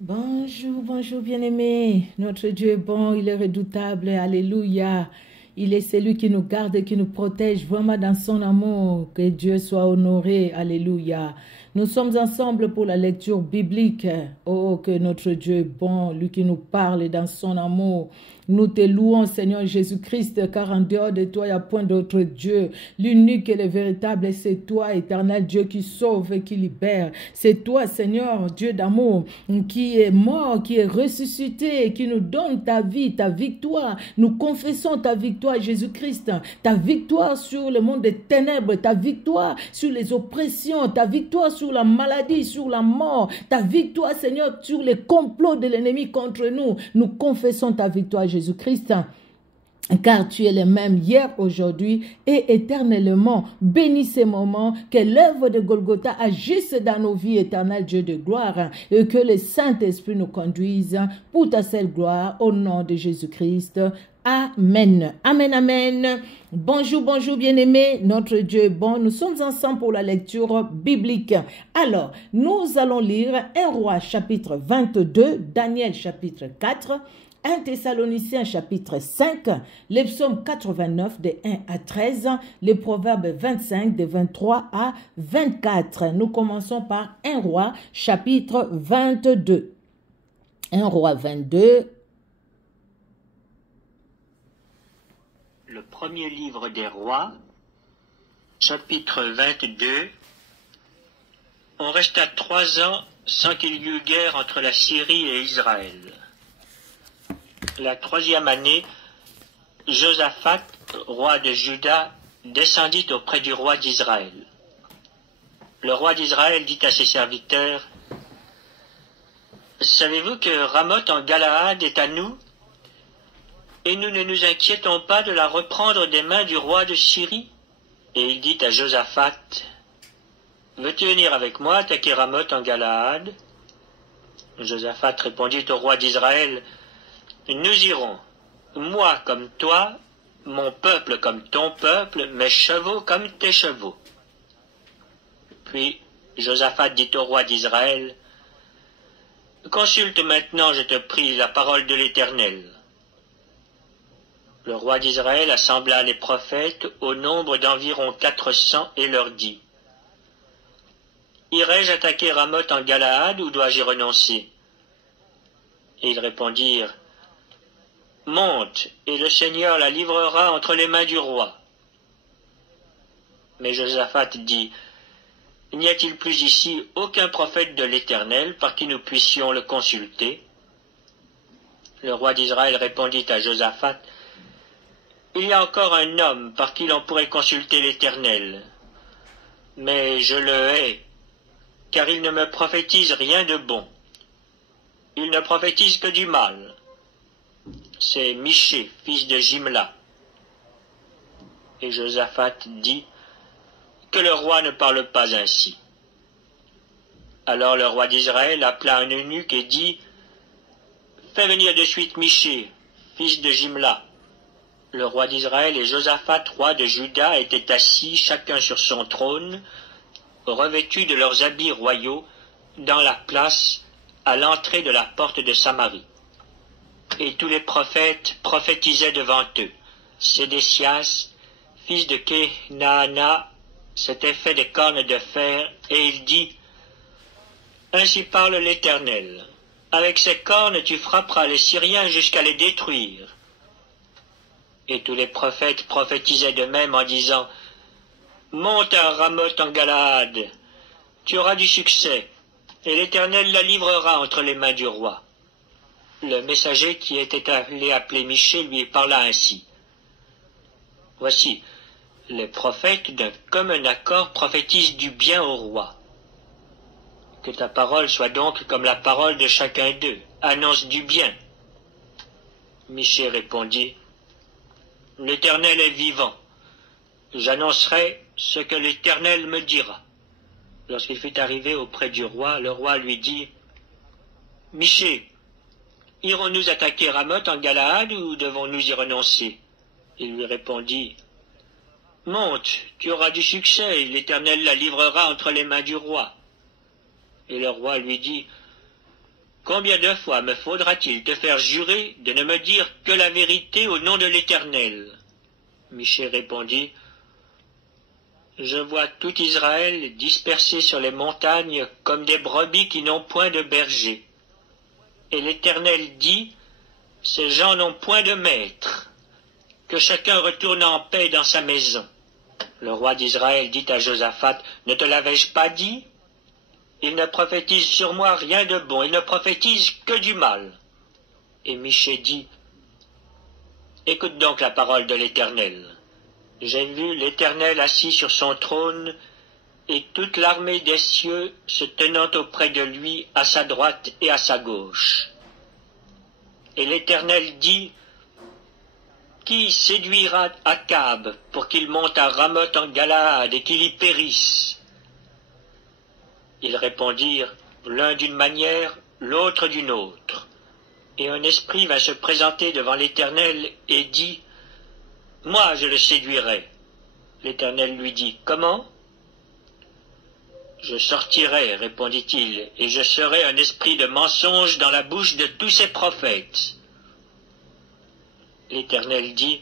Bonjour, bonjour bien-aimé. Notre Dieu est bon, il est redoutable. Alléluia. Il est celui qui nous garde et qui nous protège vraiment dans son amour. Que Dieu soit honoré. Alléluia. Nous sommes ensemble pour la lecture biblique. Oh, que notre Dieu est bon, lui qui nous parle dans son amour. Nous te louons, Seigneur Jésus-Christ, car en dehors de toi, il n'y a point d'autre Dieu. L'unique et le véritable, c'est toi, éternel Dieu, qui sauve et qui libère. C'est toi, Seigneur, Dieu d'amour, qui est mort, qui est ressuscité, qui nous donne ta vie, ta victoire. Nous confessons ta victoire, Jésus-Christ, ta victoire sur le monde des ténèbres, ta victoire sur les oppressions, ta victoire sur la maladie, sur la mort, ta victoire, Seigneur, sur les complots de l'ennemi contre nous. Nous confessons ta victoire, Jésus-Christ, car tu es le même hier, aujourd'hui et éternellement. Bénis ces moments, que l'œuvre de Golgotha agisse dans nos vies, éternel Dieu de gloire, et que le Saint-Esprit nous conduise pour ta seule gloire, au nom de Jésus-Christ. Amen. Amen, amen. Bonjour, bonjour bien-aimés. Notre Dieu est bon. Nous sommes ensemble pour la lecture biblique. Alors, nous allons lire 1 Roi chapitre 22, Daniel chapitre 4, 1 Thessaloniciens chapitre 5, les psaumes 89 de 1 à 13, les proverbes 25 de 23 à 24. Nous commençons par 1 Roi chapitre 22. 1 Roi 22. Le premier livre des rois, chapitre 22. On resta 3 ans sans qu'il y eût guerre entre la Syrie et Israël. La 3e année, Josaphat, roi de Juda, descendit auprès du roi d'Israël. Le roi d'Israël dit à ses serviteurs, « Savez-vous que Ramoth en Galaad est à nous, et nous ne nous inquiétons pas de la reprendre des mains du roi de Syrie ?» Et il dit à Josaphat, « Veux-tu venir avec moi attaquer Ramoth en Galaad ?» Josaphat répondit au roi d'Israël, « Nous irons, moi comme toi, mon peuple comme ton peuple, mes chevaux comme tes chevaux. » Puis Josaphat dit au roi d'Israël, « Consulte maintenant, je te prie, la parole de l'Éternel. » Le roi d'Israël assembla les prophètes au nombre d'environ 400 et leur dit, « Irai-je attaquer Ramoth en Galaad ou dois-je y renoncer ?» Et ils répondirent, « Monte, et le Seigneur la livrera entre les mains du roi. » Mais Josaphat dit, « N'y a-t-il plus ici aucun prophète de l'Éternel par qui nous puissions le consulter ?» Le roi d'Israël répondit à Josaphat, « Il y a encore un homme par qui l'on pourrait consulter l'Éternel, mais je le hais, car il ne me prophétise rien de bon. Il ne prophétise que du mal. C'est Michée, fils de Jimla. » Et Josaphat dit, « Que le roi ne parle pas ainsi. » Alors le roi d'Israël appela un eunuque et dit, « Fais venir de suite Michée, fils de Jimla. » Le roi d'Israël et Josaphat, roi de Juda, étaient assis, chacun sur son trône, revêtus de leurs habits royaux, dans la place, à l'entrée de la porte de Samarie. Et tous les prophètes prophétisaient devant eux. Sédécias, fils de Kenaana, s'était fait des cornes de fer, et il dit, « Ainsi parle l'Éternel. Avec ces cornes tu frapperas les Syriens jusqu'à les détruire. » Et tous les prophètes prophétisaient de même en disant, « Monte à Ramoth en Galaad, tu auras du succès, et l'Éternel la livrera entre les mains du roi. » Le messager qui était allé appeler Michée lui parla ainsi. « Voici, les prophètes d'un commun accord prophétisent du bien au roi. Que ta parole soit donc comme la parole de chacun d'eux, annonce du bien. » Michée répondit, « L'Éternel est vivant. J'annoncerai ce que l'Éternel me dira. » Lorsqu'il fut arrivé auprès du roi, le roi lui dit, « Michée, irons-nous attaquer Ramoth en Galaad ou devons-nous y renoncer ?» Il lui répondit, « Monte, tu auras du succès, et l'Éternel la livrera entre les mains du roi. » Et le roi lui dit, combien de fois me faudra-t-il te faire jurer de ne me dire que la vérité au nom de l'Éternel? Michée répondit, je vois tout Israël dispersé sur les montagnes comme des brebis qui n'ont point de berger. Et l'Éternel dit, ces gens n'ont point de maître, que chacun retourne en paix dans sa maison. Le roi d'Israël dit à Josaphat, ne te l'avais-je pas dit? Il ne prophétise sur moi rien de bon, il ne prophétise que du mal. Et Michée dit, écoute donc la parole de l'Éternel. J'ai vu l'Éternel assis sur son trône, et toute l'armée des cieux se tenant auprès de lui à sa droite et à sa gauche. Et l'Éternel dit, qui séduira Akab pour qu'il monte à Ramoth en Galaad et qu'il y périsse? Ils répondirent, l'un d'une manière, l'autre d'une autre. Et un esprit va se présenter devant l'Éternel et dit, moi je le séduirai. L'Éternel lui dit, comment? Je sortirai, répondit-il, et je serai un esprit de mensonge dans la bouche de tous ces prophètes. L'Éternel dit,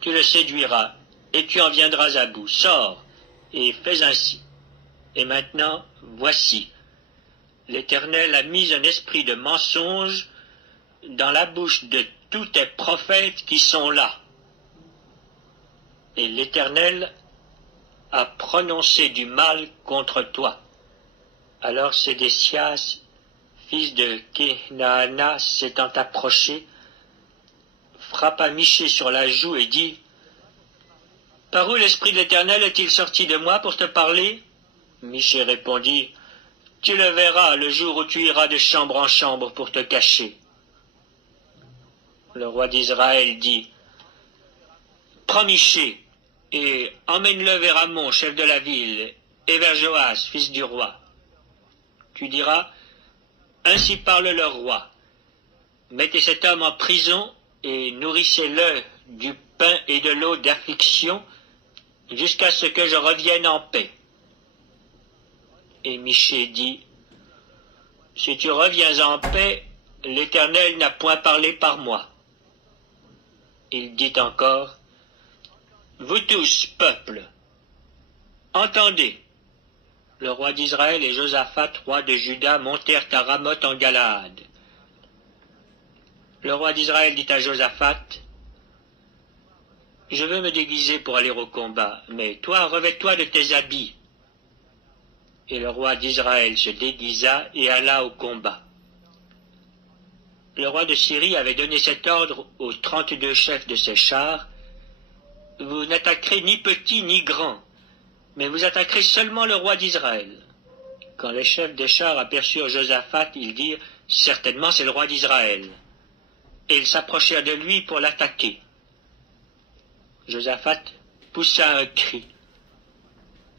tu le séduiras, et tu en viendras à bout. Sors, et fais ainsi. Et maintenant, voici, l'Éternel a mis un esprit de mensonge dans la bouche de tous tes prophètes qui sont là. Et l'Éternel a prononcé du mal contre toi. Alors Sédécias, fils de Kenaana, s'étant approché, frappa Michée sur la joue et dit, par où l'Esprit de l'Éternel est-il sorti de moi pour te parler? Michée répondit, tu le verras le jour où tu iras de chambre en chambre pour te cacher. Le roi d'Israël dit, prends Michée et emmène-le vers Amon, chef de la ville, et vers Joas, fils du roi. Tu diras, ainsi parle le roi, mettez cet homme en prison et nourrissez-le du pain et de l'eau d'affliction jusqu'à ce que je revienne en paix. Et Michée dit, si tu reviens en paix, l'Éternel n'a point parlé par moi. Il dit encore, vous tous, peuple, entendez. Le roi d'Israël et Josaphat, roi de Juda, montèrent à Ramoth en Galaad. Le roi d'Israël dit à Josaphat, je veux me déguiser pour aller au combat, mais toi, revêt-toi de tes habits. Et le roi d'Israël se déguisa et alla au combat. Le roi de Syrie avait donné cet ordre aux 32 chefs de ses chars, vous n'attaquerez ni petit ni grand, mais vous attaquerez seulement le roi d'Israël. Quand les chefs des chars aperçurent Josaphat, ils dirent, certainement c'est le roi d'Israël. Et ils s'approchèrent de lui pour l'attaquer. Josaphat poussa un cri.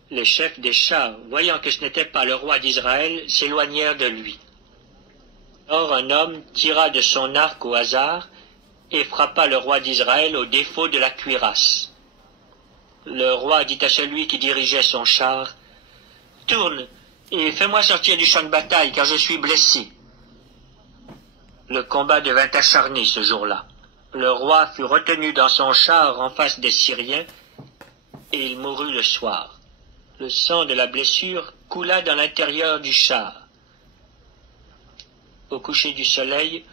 Les chefs des chars, voyant que ce n'était pas le roi d'Israël, s'éloignèrent de lui. Or un homme tira de son arc au hasard et frappa le roi d'Israël au défaut de la cuirasse. Le roi dit à celui qui dirigeait son char, « Tourne et fais-moi sortir du champ de bataille, car je suis blessé. » Le combat devint acharné ce jour-là. Le roi fut retenu dans son char en face des Syriens, et il mourut le soir. Le sang de la blessure coula dans l'intérieur du char. Au coucher du soleil,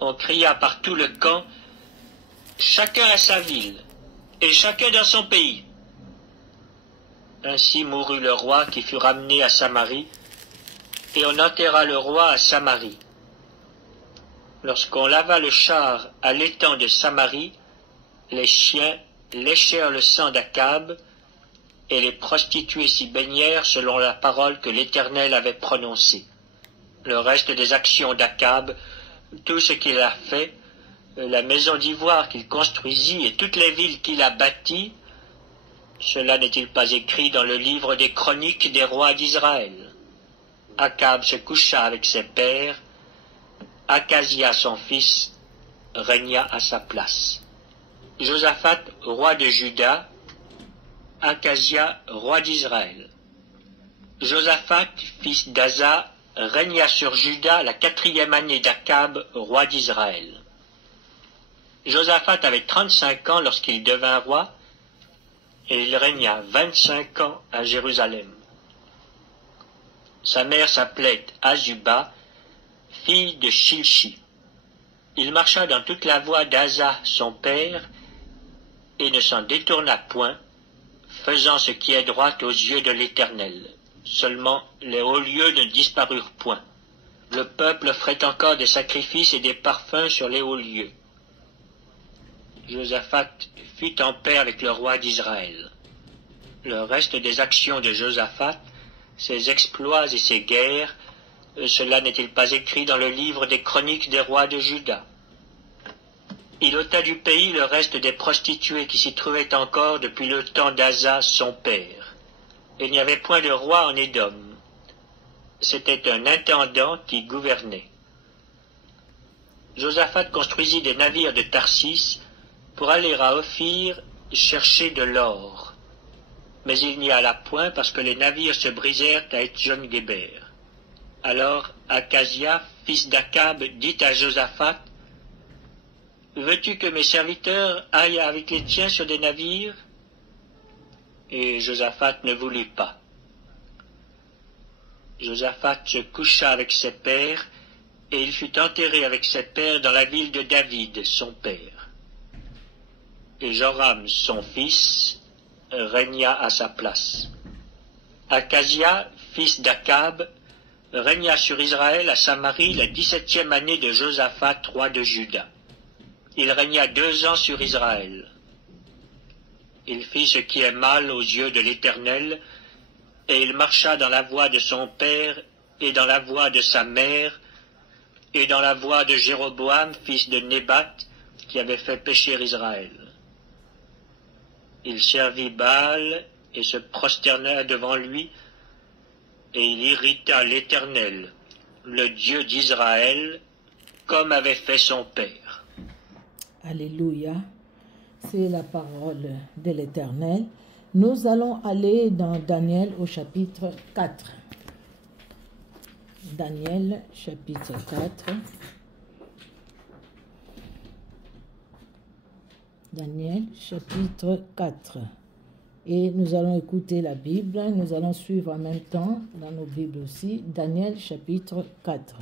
on cria par tout le camp, « Chacun à sa ville, et chacun dans son pays. » Ainsi mourut le roi qui fut ramené à Samarie, et on enterra le roi à Samarie. Lorsqu'on lava le char à l'étang de Samarie, les chiens léchèrent le sang d'Akab, et les prostituées s'y baignèrent selon la parole que l'Éternel avait prononcée. Le reste des actions d'Akab, tout ce qu'il a fait, la maison d'ivoire qu'il construisit et toutes les villes qu'il a bâties, cela n'est-il pas écrit dans le livre des chroniques des rois d'Israël? Akab se coucha avec ses pères, Akazia son fils régna à sa place. Josaphat, roi de Juda, Akazia, roi d'Israël. Josaphat, fils d'Asa, régna sur Juda la 4e année d'Akab, roi d'Israël. Josaphat avait 35 ans lorsqu'il devint roi, et il régna 25 ans à Jérusalem. Sa mère s'appelait Azuba, fille de Shilchi. Il marcha dans toute la voie d'Asa, son père, et ne s'en détourna point, faisant ce qui est droit aux yeux de l'Éternel. Seulement les hauts lieux ne disparurent point. Le peuple offrait encore des sacrifices et des parfums sur les hauts lieux. Josaphat fut en paix avec le roi d'Israël. Le reste des actions de Josaphat, ses exploits et ses guerres, cela n'est-il pas écrit dans le livre des chroniques des rois de Juda? Il ôta du pays le reste des prostituées qui s'y trouvaient encore depuis le temps d'Asa son père. Il n'y avait point de roi en Édom. C'était un intendant qui gouvernait. Josaphat construisit des navires de Tarsis pour aller à Ophir chercher de l'or. Mais il n'y alla point parce que les navires se brisèrent à Etjon-Géber. Alors Acasia, fils d'Akab, dit à Josaphat, « Veux-tu que mes serviteurs aillent avec les tiens sur des navires ?» Et Josaphat ne voulut pas. Josaphat se coucha avec ses pères, et il fut enterré avec ses pères dans la ville de David, son père. Et Joram, son fils, régna à sa place. Acasia, fils d'Akab, régna sur Israël à Samarie la 17e année de Josaphat, roi de Juda. Il régna 2 ans sur Israël. Il fit ce qui est mal aux yeux de l'Éternel, et il marcha dans la voie de son père, et dans la voie de sa mère, et dans la voie de Jéroboam, fils de Nébat, qui avait fait pécher Israël. Il servit Baal, et se prosterna devant lui, et il irrita l'Éternel, le Dieu d'Israël, comme avait fait son père. Alléluia. C'est la parole de l'Éternel. Nous allons aller dans Daniel au chapitre 4. Daniel, chapitre 4. Daniel, chapitre 4. Et nous allons écouter la Bible. Nous allons suivre en même temps, dans nos Bibles aussi, Daniel, chapitre 4.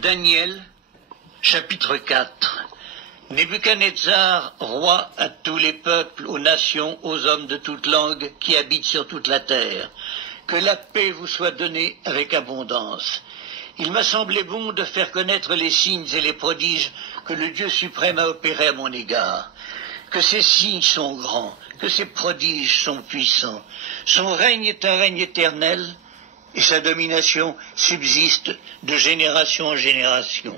Daniel, chapitre 4. Nebuchadnezzar, roi à tous les peuples, aux nations, aux hommes de toute langue qui habitent sur toute la terre. Que la paix vous soit donnée avec abondance. Il m'a semblé bon de faire connaître les signes et les prodiges que le Dieu suprême a opérés à mon égard. Que ces signes sont grands, que ces prodiges sont puissants. Son règne est un règne éternel, et sa domination subsiste de génération en génération.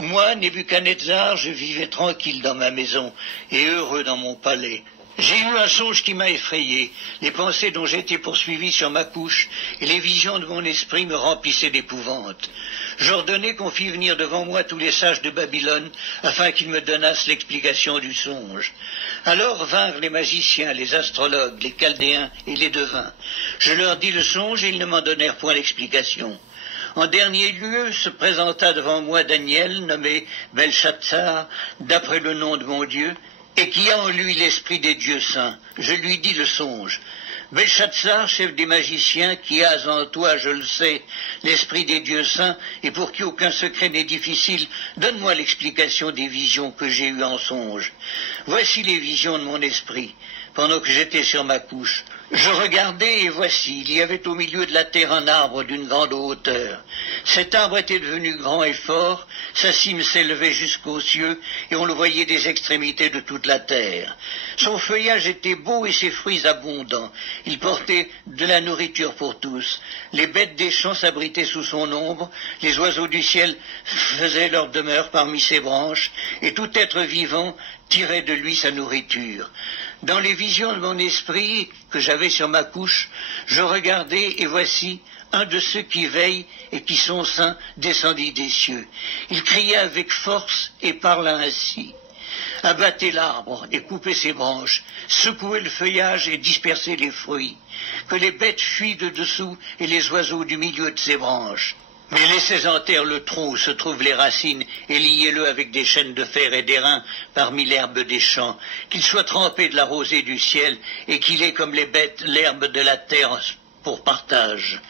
Moi, Nebuchadnezzar, je vivais tranquille dans ma maison et heureux dans mon palais. J'ai eu un songe qui m'a effrayé, les pensées dont j'étais poursuivi sur ma couche et les visions de mon esprit me remplissaient d'épouvante. J'ordonnai qu'on fît venir devant moi tous les sages de Babylone afin qu'ils me donnassent l'explication du songe. Alors vinrent les magiciens, les astrologues, les chaldéens et les devins. Je leur dis le songe et ils ne m'en donnèrent point l'explication. En dernier lieu se présenta devant moi Daniel, nommé Belshazzar, d'après le nom de mon Dieu, et qui a en lui l'esprit des dieux saints. Je lui dis le songe. Belshazzar, chef des magiciens, qui as en toi, je le sais, l'esprit des dieux saints, et pour qui aucun secret n'est difficile, donne-moi l'explication des visions que j'ai eues en songe. Voici les visions de mon esprit, pendant que j'étais sur ma couche. Je regardais, et voici, il y avait au milieu de la terre un arbre d'une grande hauteur. Cet arbre était devenu grand et fort, sa cime s'élevait jusqu'aux cieux, et on le voyait des extrémités de toute la terre. Son feuillage était beau et ses fruits abondants. Il portait de la nourriture pour tous. Les bêtes des champs s'abritaient sous son ombre, les oiseaux du ciel faisaient leur demeure parmi ses branches, et tout être vivant tirait de lui sa nourriture. Dans les visions de mon esprit que j'avais sur ma couche, je regardais, et voici, un de ceux qui veillent et qui sont saints descendit des cieux. Il cria avec force et parla ainsi. Abattez l'arbre et coupez ses branches, secouez le feuillage et dispersez les fruits, que les bêtes fuient de dessous et les oiseaux du milieu de ses branches. Mais laissez en terre le tronc où se trouvent les racines et liez-le avec des chaînes de fer et d'airain parmi l'herbe des champs, qu'il soit trempé de la rosée du ciel et qu'il ait comme les bêtes l'herbe de la terre pour partage.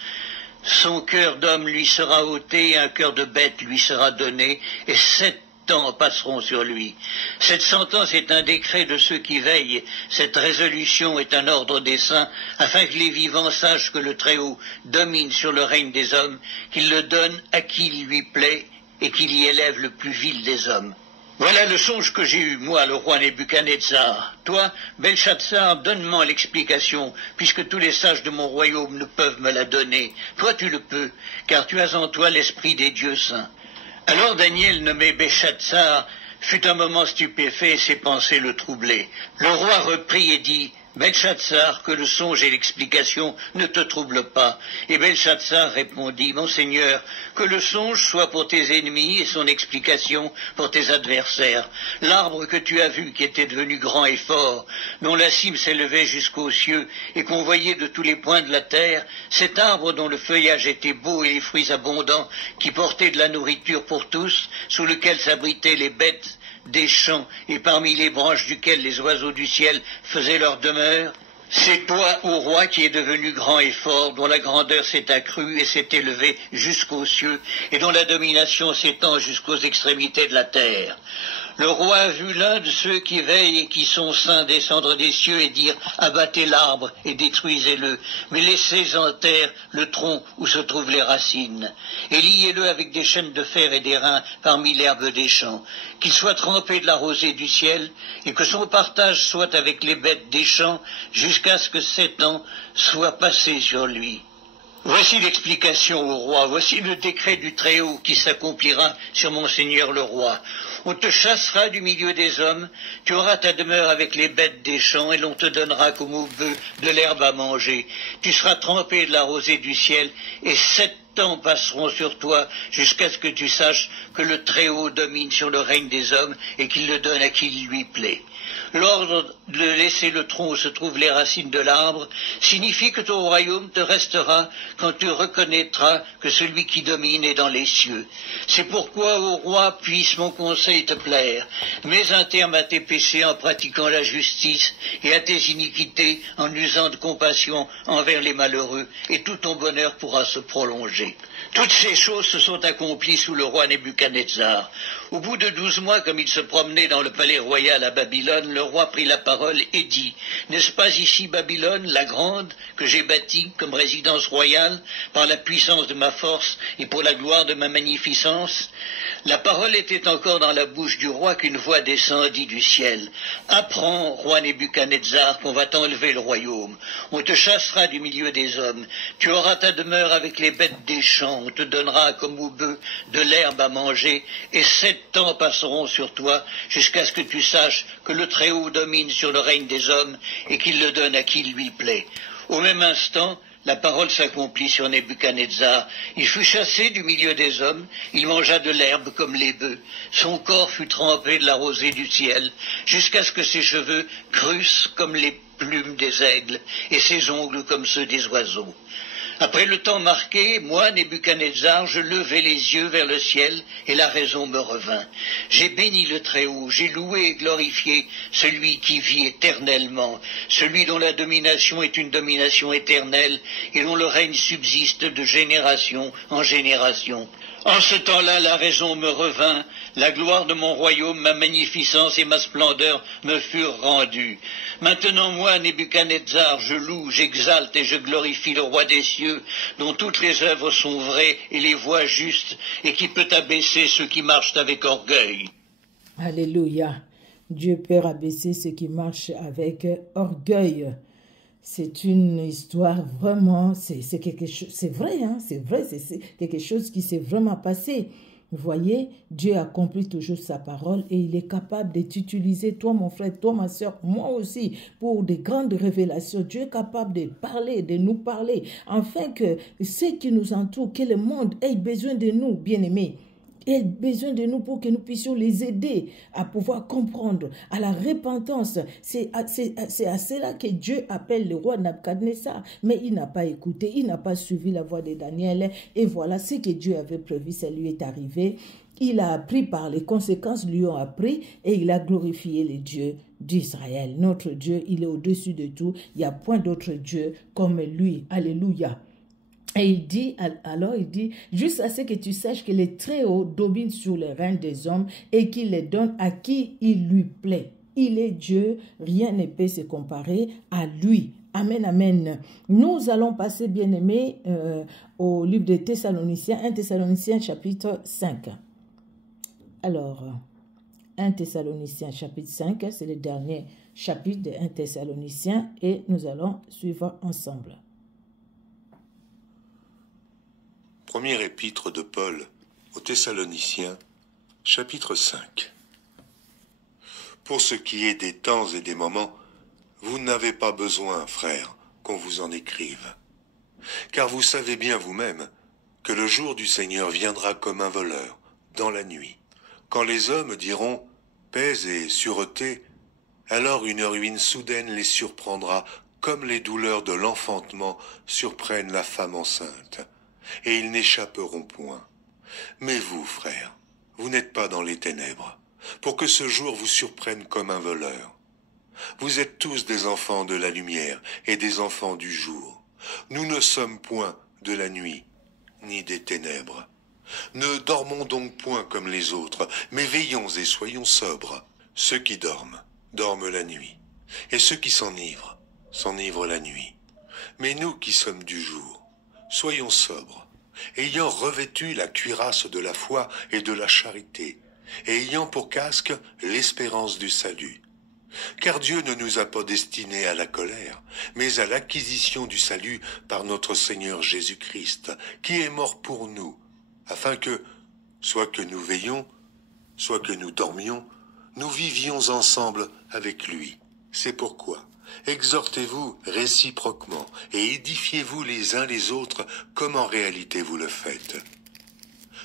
Son cœur d'homme lui sera ôté et un cœur de bête lui sera donné, et 7 ans passeront sur lui. Cette sentence est un décret de ceux qui veillent, cette résolution est un ordre des saints, afin que les vivants sachent que le Très-Haut domine sur le règne des hommes, qu'il le donne à qui il lui plaît, et qu'il y élève le plus vil des hommes. Voilà le songe que j'ai eu, moi, le roi Nebuchadnezzar. Toi, Belshazzar, donne-moi l'explication, puisque tous les sages de mon royaume ne peuvent me la donner. Toi, tu le peux, car tu as en toi l'esprit des dieux saints. Alors Daniel, nommé Belshazzar, fut un moment stupéfait et ses pensées le troublaient. Le roi reprit et dit: Belshazzar, que le songe et l'explication ne te troublent pas. Et Belshazzar répondit: Mon Seigneur, que le songe soit pour tes ennemis et son explication pour tes adversaires. L'arbre que tu as vu, qui était devenu grand et fort, dont la cime s'élevait jusqu'aux cieux et qu'on voyait de tous les points de la terre, cet arbre dont le feuillage était beau et les fruits abondants, qui portait de la nourriture pour tous, sous lequel s'abritaient les bêtes des champs et parmi les branches duquel les oiseaux du ciel faisaient leur demeure, c'est toi, ô roi, qui es devenu grand et fort, dont la grandeur s'est accrue et s'est élevée jusqu'aux cieux, et dont la domination s'étend jusqu'aux extrémités de la terre. Le roi a vu l'un de ceux qui veillent et qui sont saints descendre des cieux et dire: Abattez l'arbre et détruisez-le, mais laissez en terre le tronc où se trouvent les racines, et liez-le avec des chaînes de fer et d'airain parmi l'herbe des champs, qu'il soit trempé de la rosée du ciel, et que son partage soit avec les bêtes des champs, jusqu'à ce que 7 ans soient passés sur lui. Voici l'explication au roi, voici le décret du Très-Haut qui s'accomplira sur mon Seigneur le roi. On te chassera du milieu des hommes, tu auras ta demeure avec les bêtes des champs, et l'on te donnera comme aux bœufs de l'herbe à manger. Tu seras trempé de la rosée du ciel, et 7 ans passeront sur toi, jusqu'à ce que tu saches que le Très-Haut domine sur le règne des hommes, et qu'il le donne à qui il lui plaît. L'ordre de laisser le tronc où se trouvent les racines de l'arbre signifie que ton royaume te restera quand tu reconnaîtras que celui qui domine est dans les cieux. C'est pourquoi, ô roi, puisse mon conseil te plaire. Mets un terme à tes péchés en pratiquant la justice et à tes iniquités en usant de compassion envers les malheureux, et tout ton bonheur pourra se prolonger. Toutes ces choses se sont accomplies sous le roi Nebuchadnezzar. Au bout de 12 mois, comme il se promenait dans le palais royal à Babylone, le roi prit la parole et dit: N'est-ce pas ici Babylone, la grande, que j'ai bâtie comme résidence royale, par la puissance de ma force et pour la gloire de ma magnificence? La parole était encore dans la bouche du roi qu'une voix descendit du ciel. Apprends, roi Nebuchadnezzar, qu'on va t'enlever le royaume. On te chassera du milieu des hommes. Tu auras ta demeure avec les bêtes des champs. On te donnera comme aux bœufs de l'herbe à manger, et 7 ans passeront sur toi, jusqu'à ce que tu saches que le Très-Haut domine sur le règne des hommes, et qu'il le donne à qui il lui plaît. Au même instant, la parole s'accomplit sur Nebuchadnezzar. Il fut chassé du milieu des hommes, il mangea de l'herbe comme les bœufs. Son corps fut trempé de la rosée du ciel, jusqu'à ce que ses cheveux crussent comme les plumes des aigles, et ses ongles comme ceux des oiseaux. Après le temps marqué, moi, Nebuchadnezzar, je levai les yeux vers le ciel, et la raison me revint. J'ai béni le Très-Haut, j'ai loué et glorifié celui qui vit éternellement, celui dont la domination est une domination éternelle, et dont le règne subsiste de génération en génération. En ce temps-là, la raison me revint, la gloire de mon royaume, ma magnificence et ma splendeur me furent rendues. Maintenant, moi, Nebuchadnezzar, je loue, j'exalte et je glorifie le roi des cieux, dont toutes les œuvres sont vraies et les voies justes, et qui peut abaisser ceux qui marchent avec orgueil. Alléluia. Dieu peut abaisser ceux qui marchent avec orgueil. C'est une histoire vraiment, c'est quelque chose, c'est vrai, hein, c'est vrai, c'est quelque chose qui s'est vraiment passé. Vous voyez, Dieu accomplit toujours sa parole et il est capable de t'utiliser, toi mon frère, toi ma soeur, moi aussi, pour des grandes révélations. Dieu est capable de parler, de nous parler, afin que ceux qui nous entourent, que le monde ait besoin de nous, bien-aimés. Il a besoin de nous pour que nous puissions les aider à pouvoir comprendre, à la repentance. C'est à cela que Dieu appelle le roi Nabuchodonosor. Mais il n'a pas écouté, il n'a pas suivi la voix de Daniel. Et voilà, ce que Dieu avait prévu, ça lui est arrivé. Il a appris par les conséquences, lui ont appris, et il a glorifié le Dieu d'Israël. Notre Dieu, il est au-dessus de tout. Il n'y a point d'autre Dieu comme lui. Alléluia. Et il dit, juste à ce que tu saches que le Très-Haut domine sur les règnes des hommes et qu'il les donne à qui il lui plaît. Il est Dieu, rien ne peut se comparer à lui. Amen, amen. Nous allons passer, bien-aimés, au livre de Thessaloniciens, 1 Thessaloniciens chapitre 5. Alors, 1 Thessaloniciens chapitre 5, c'est le dernier chapitre de 1 Thessaloniciens et nous allons suivre ensemble. Premier épître de Paul aux Thessaloniciens, chapitre 5. Pour ce qui est des temps et des moments, vous n'avez pas besoin, frères, qu'on vous en écrive. Car vous savez bien vous-même que le jour du Seigneur viendra comme un voleur, dans la nuit. Quand les hommes diront « paix et sûreté », alors une ruine soudaine les surprendra, comme les douleurs de l'enfantement surprennent la femme enceinte. Et ils n'échapperont point. Mais vous, frères, vous n'êtes pas dans les ténèbres, pour que ce jour vous surprenne comme un voleur. Vous êtes tous des enfants de la lumière et des enfants du jour. Nous ne sommes point de la nuit, ni des ténèbres. Ne dormons donc point comme les autres, mais veillons et soyons sobres. Ceux qui dorment, dorment la nuit, et ceux qui s'enivrent, s'enivrent la nuit. Mais nous qui sommes du jour, soyons sobres, ayant revêtu la cuirasse de la foi et de la charité, et ayant pour casque l'espérance du salut. Car Dieu ne nous a pas destinés à la colère, mais à l'acquisition du salut par notre Seigneur Jésus-Christ, qui est mort pour nous, afin que, soit que nous veillions, soit que nous dormions, nous vivions ensemble avec lui. C'est pourquoi exhortez-vous réciproquement et édifiez-vous les uns les autres comme en réalité vous le faites.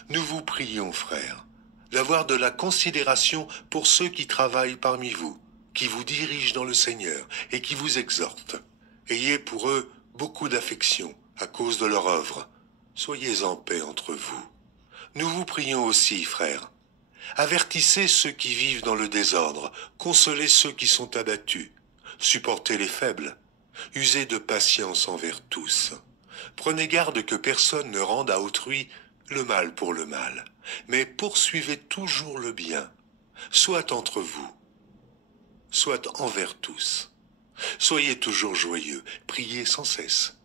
Nous vous prions, frères, d'avoir de la considération pour ceux qui travaillent parmi vous, qui vous dirigent dans le Seigneur et qui vous exhortent. Ayez pour eux beaucoup d'affection à cause de leur œuvre. Soyez en paix entre vous. Nous vous prions aussi, frères. Avertissez ceux qui vivent dans le désordre, consolez ceux qui sont abattus. Supportez les faibles, usez de patience envers tous. Prenez garde que personne ne rende à autrui le mal pour le mal, mais poursuivez toujours le bien, soit entre vous, soit envers tous. Soyez toujours joyeux, priez sans cesse.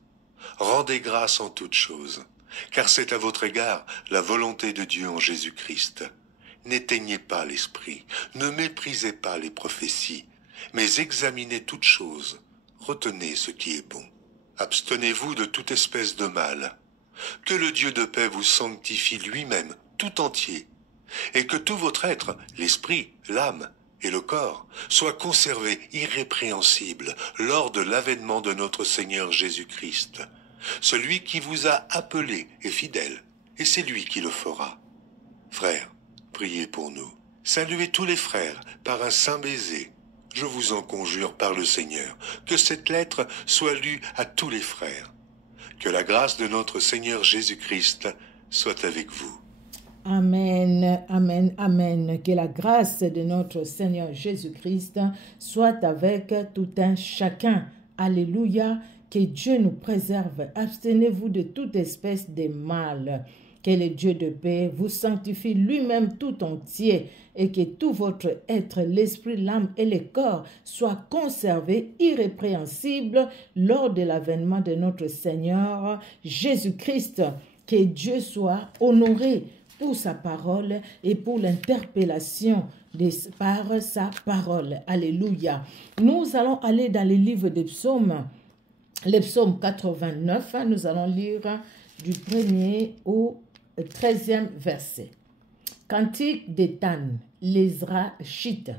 Rendez grâce en toutes choses, car c'est à votre égard la volonté de Dieu en Jésus-Christ. N'éteignez pas l'esprit, ne méprisez pas les prophéties, mais examinez toutes choses, retenez ce qui est bon. Abstenez-vous de toute espèce de mal. Que le Dieu de paix vous sanctifie lui-même, tout entier, et que tout votre être, l'esprit, l'âme et le corps, soient conservés irrépréhensibles lors de l'avènement de notre Seigneur Jésus-Christ. Celui qui vous a appelé est fidèle, et c'est lui qui le fera. Frères, priez pour nous. Saluez tous les frères par un saint baiser. Je vous en conjure par le Seigneur, que cette lettre soit lue à tous les frères. Que la grâce de notre Seigneur Jésus-Christ soit avec vous. Amen, amen, amen. Que la grâce de notre Seigneur Jésus-Christ soit avec tout un chacun. Alléluia. Que Dieu nous préserve. Abstenez-vous de toute espèce de mal. Que le Dieu de paix vous sanctifie lui-même tout entier et que tout votre être, l'esprit, l'âme et le corps soient conservés irrépréhensibles lors de l'avènement de notre Seigneur Jésus-Christ. Que Dieu soit honoré pour sa parole et pour l'interpellation par sa parole. Alléluia. Nous allons aller dans le livre des psaumes, le psaume 89. Nous allons lire du 1er au 13e verset. Cantique d'Étan, l'Ezrachite.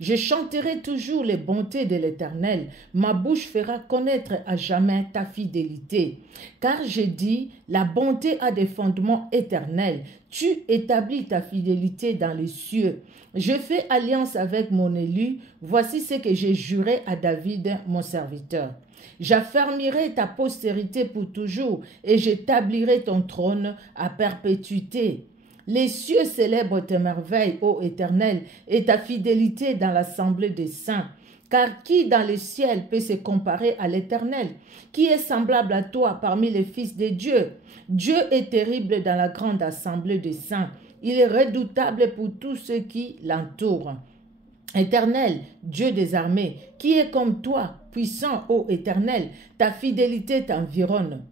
Je chanterai toujours les bontés de l'Éternel. Ma bouche fera connaître à jamais ta fidélité. Car j'ai dit, la bonté a des fondements éternels. Tu établis ta fidélité dans les cieux. Je fais alliance avec mon élu. Voici ce que j'ai juré à David, mon serviteur. J'affermirai ta postérité pour toujours et j'établirai ton trône à perpétuité. Les cieux célèbrent tes merveilles, ô Éternel, et ta fidélité dans l'assemblée des saints. Car qui dans le ciel peut se comparer à l'Éternel? Qui est semblable à toi parmi les fils de Dieu? Dieu est terrible dans la grande assemblée des saints. Il est redoutable pour tous ceux qui l'entourent. Éternel, Dieu des armées, qui est comme toi, puissant, ô Éternel, ta fidélité t'environne.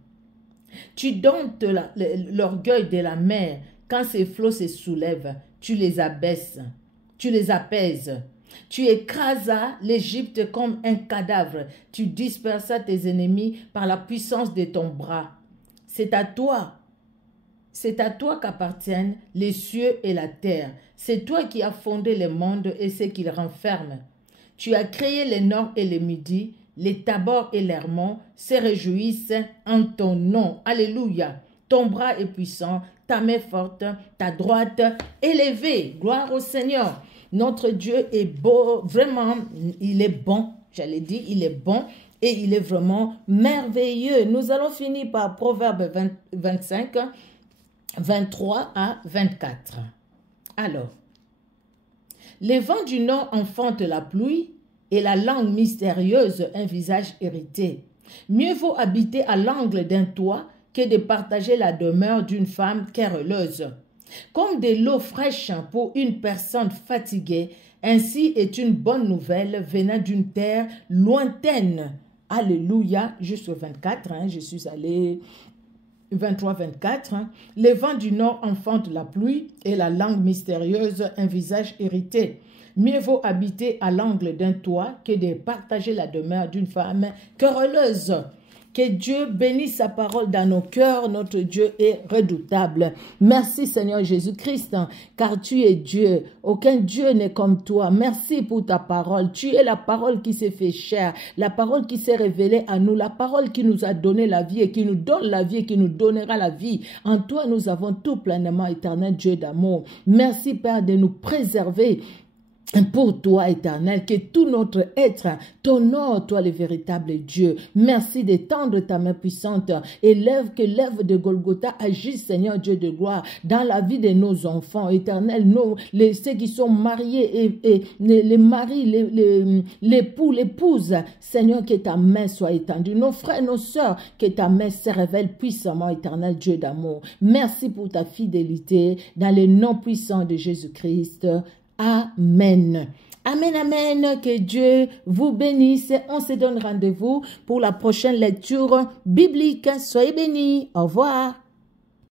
Tu domptes l'orgueil de la mer, quand ses flots se soulèvent, tu les abaisses, tu les apaises. Tu écrasas l'Égypte comme un cadavre, tu dispersas tes ennemis par la puissance de ton bras. C'est à toi qu'appartiennent les cieux et la terre. C'est toi qui as fondé le monde et ce qu'il renferme. Tu as créé le nord et le midi, les Tabors et l'Hermon se réjouissent en ton nom. Alléluia. Ton bras est puissant, ta main forte, ta droite élevée. Gloire au Seigneur. Notre Dieu est beau, vraiment, il est bon. J'allais dire, il est bon et il est vraiment merveilleux. Nous allons finir par Proverbe 25, 23 à 24. Alors, les vents du nord enfantent la pluie et la langue mystérieuse un visage irrité. Mieux vaut habiter à l'angle d'un toit que de partager la demeure d'une femme querelleuse. Comme de l'eau fraîche pour une personne fatiguée, ainsi est une bonne nouvelle venant d'une terre lointaine. Alléluia, jusqu'au 24, je suis allée 23-24. Les vents du nord enfantent la pluie et la langue mystérieuse un visage irrité. Mieux vaut habiter à l'angle d'un toit que de partager la demeure d'une femme querelleuse. Que Dieu bénisse sa parole dans nos cœurs. Notre Dieu est redoutable. Merci Seigneur Jésus-Christ, car tu es Dieu. Aucun Dieu n'est comme toi. Merci pour ta parole. Tu es la parole qui s'est fait chair, la parole qui s'est révélée à nous, la parole qui nous a donné la vie et qui nous donne la vie et qui nous donnera la vie. En toi, nous avons tout pleinement, éternel Dieu d'amour. Merci Père de nous préserver. Pour toi, Éternel, que tout notre être t'honore, toi le véritable Dieu. Merci d'étendre ta main puissante et que l'œuvre de Golgotha agisse, Seigneur Dieu de gloire, dans la vie de nos enfants. Éternel, ceux qui sont mariés et les maris, l'époux, l'épouse, Seigneur, que ta main soit étendue. Nos frères, nos sœurs, que ta main se révèle puissamment, Éternel Dieu d'amour. Merci pour ta fidélité dans le nom puissant de Jésus-Christ. Amen. Amen, amen. Que Dieu vous bénisse. On se donne rendez-vous pour la prochaine lecture biblique. Soyez bénis. Au revoir.